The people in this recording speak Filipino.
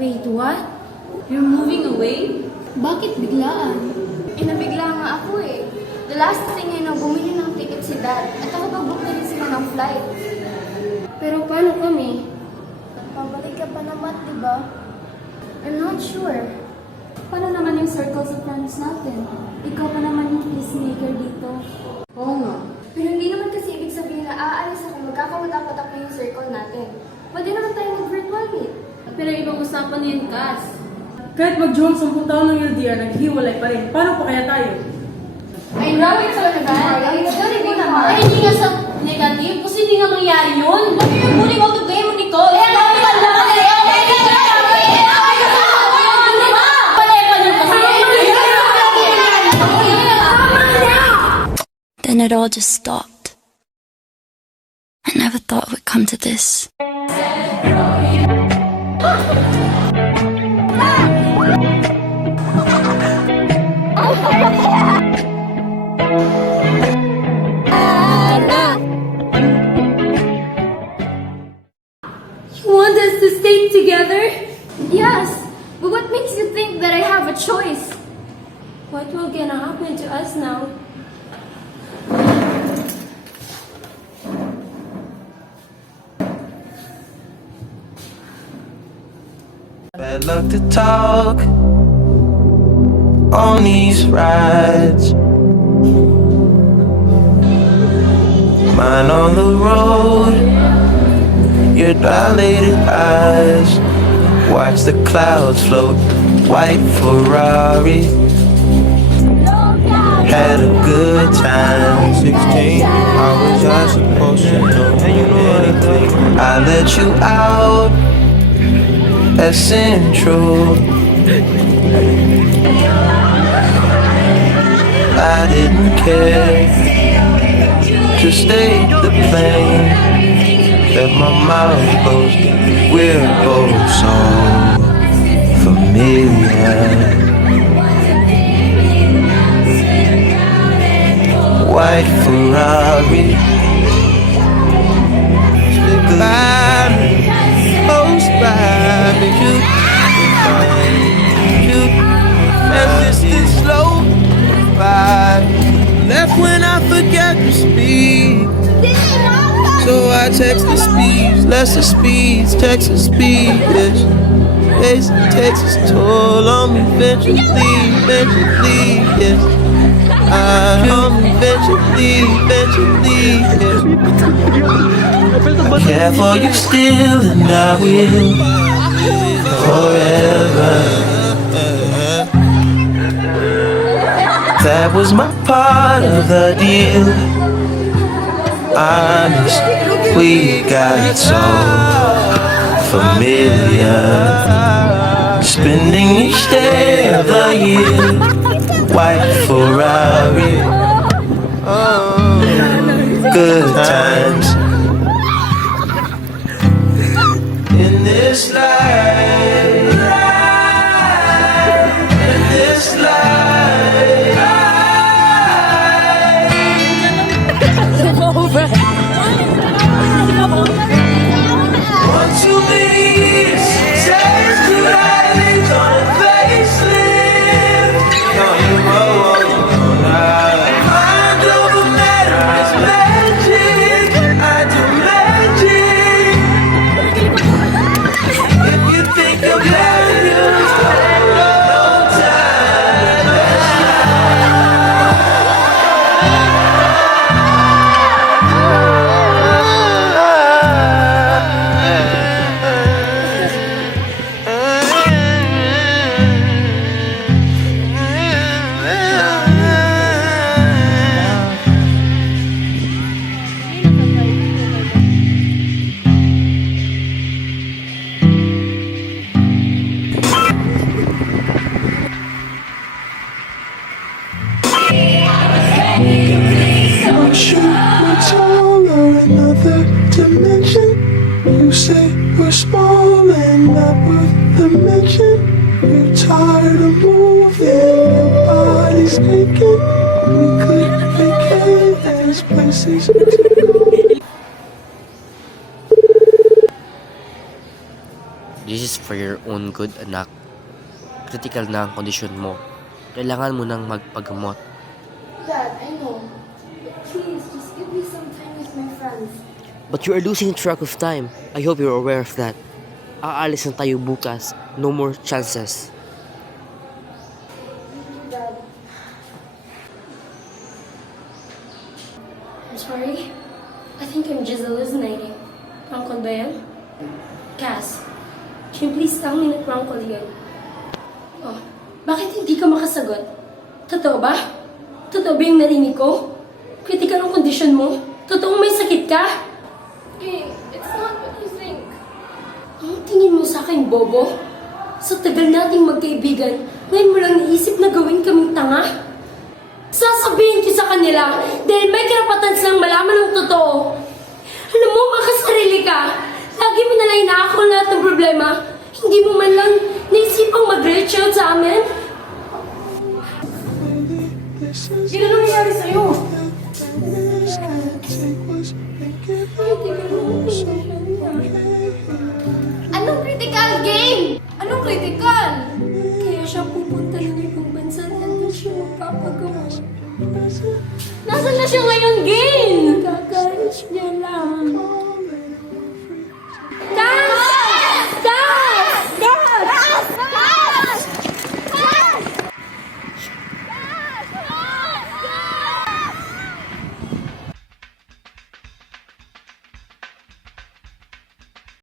Wait, what? You're moving away? Bakit biglaan? Nabigla nga ako eh. The last thing I know, bumili ng ticket si Dad at nakapag-book na rin sila ng flight. Pero paano kami? Pabalik ka pa naman, di ba? I'm not sure. Paano naman yung circles of friends natin? Ikaw pa naman yung peacemaker dito. Oo nga. Pero hindi naman kasi ibig sabihin na aalis ako, magkakawatak-watak na yung circle natin. Pwede naman tayo mag-virtual meet. Pero ibang usapan yun, Cass. Kahit mag-join 10 taon ng LDR, naghiwalay pa rin. Paano pa kaya tayo? Ay, grabe sa nag-aaral. Ay, hindi naman. Ay, hindi nga sa negative. Kasi hindi nga mangyari yun. Bakit yung bullying out of blame mo nito? Eh, grabe ka lang. Then it all just stopped. I never thought it would come to this. You want us to stay together? Yes, but what makes you think that I have a choice? What will gonna happen to us now? Bad luck to talk on these rides. Mine on the road, your dilated eyes. Watch the clouds float, white Ferrari. Had a good time. 16, how was I supposed to know anything? I let you out at Central. I didn't care to stay the plane. Let my mouth close. We're both so familiar. White Ferrari. Stick by me, close by me. You fast this slow vibe. Left when I forgot to speak. So I text the speeds, lesser speeds, Texas speed, yes. Basic Texas toll on me eventually, yes. Eventually, yes. I care for you still and I will forever. That was my part of the deal. Honest, we got so familiar. Spending each day of the year, white Ferrari, good times in this life, in this life. One too many says to eyes on a facelift. Mind over matter is magic. I do magic. If you think I'm values, no time. It's all or another dimension. You say we're small and not worth the mention. You're tired of moving, your body's aching. We could vacate, there's places to go. This is for your own good, anak. Critical na ang kondisyon mo. Kailangan mo nang magpagamot. Dad, I know. But please, just give me some time with my friends. But you are losing track of time. I hope you're aware of that. Aalis na tayo bukas. No more chances. Dad. I'm sorry. I think I'm just hallucinating. Prank ba yan? Cass, can you please tell me na prank yan? Oh, bakit hindi ka makasagot? Totoo ba? Totoo ba yung narinig ko? Critical ang kondisyon mo? Totoong may sakit ka? Hey, it's not what you think. Ang tingin mo sa akin, bobo? Sa tagal nating magkaibigan, ngayon mo lang naisip na gawin kaming tanga? Sasabihin ko sa kanila dahil may karapatan silang malaman ng totoo. Alam mo, makasarili ka. Lagi mo nalang inaakol lahat ng problema. Hindi mo man lang naisipang mag-reach out sa amin. Yan ang nangyayari sa'yo. Anong critical game? Anong critical? Kaya siya pupunta ng ibang bansa at doon siya magpapagawa. Nasaan na siya ngayon, Gain? Kaka-reach niya.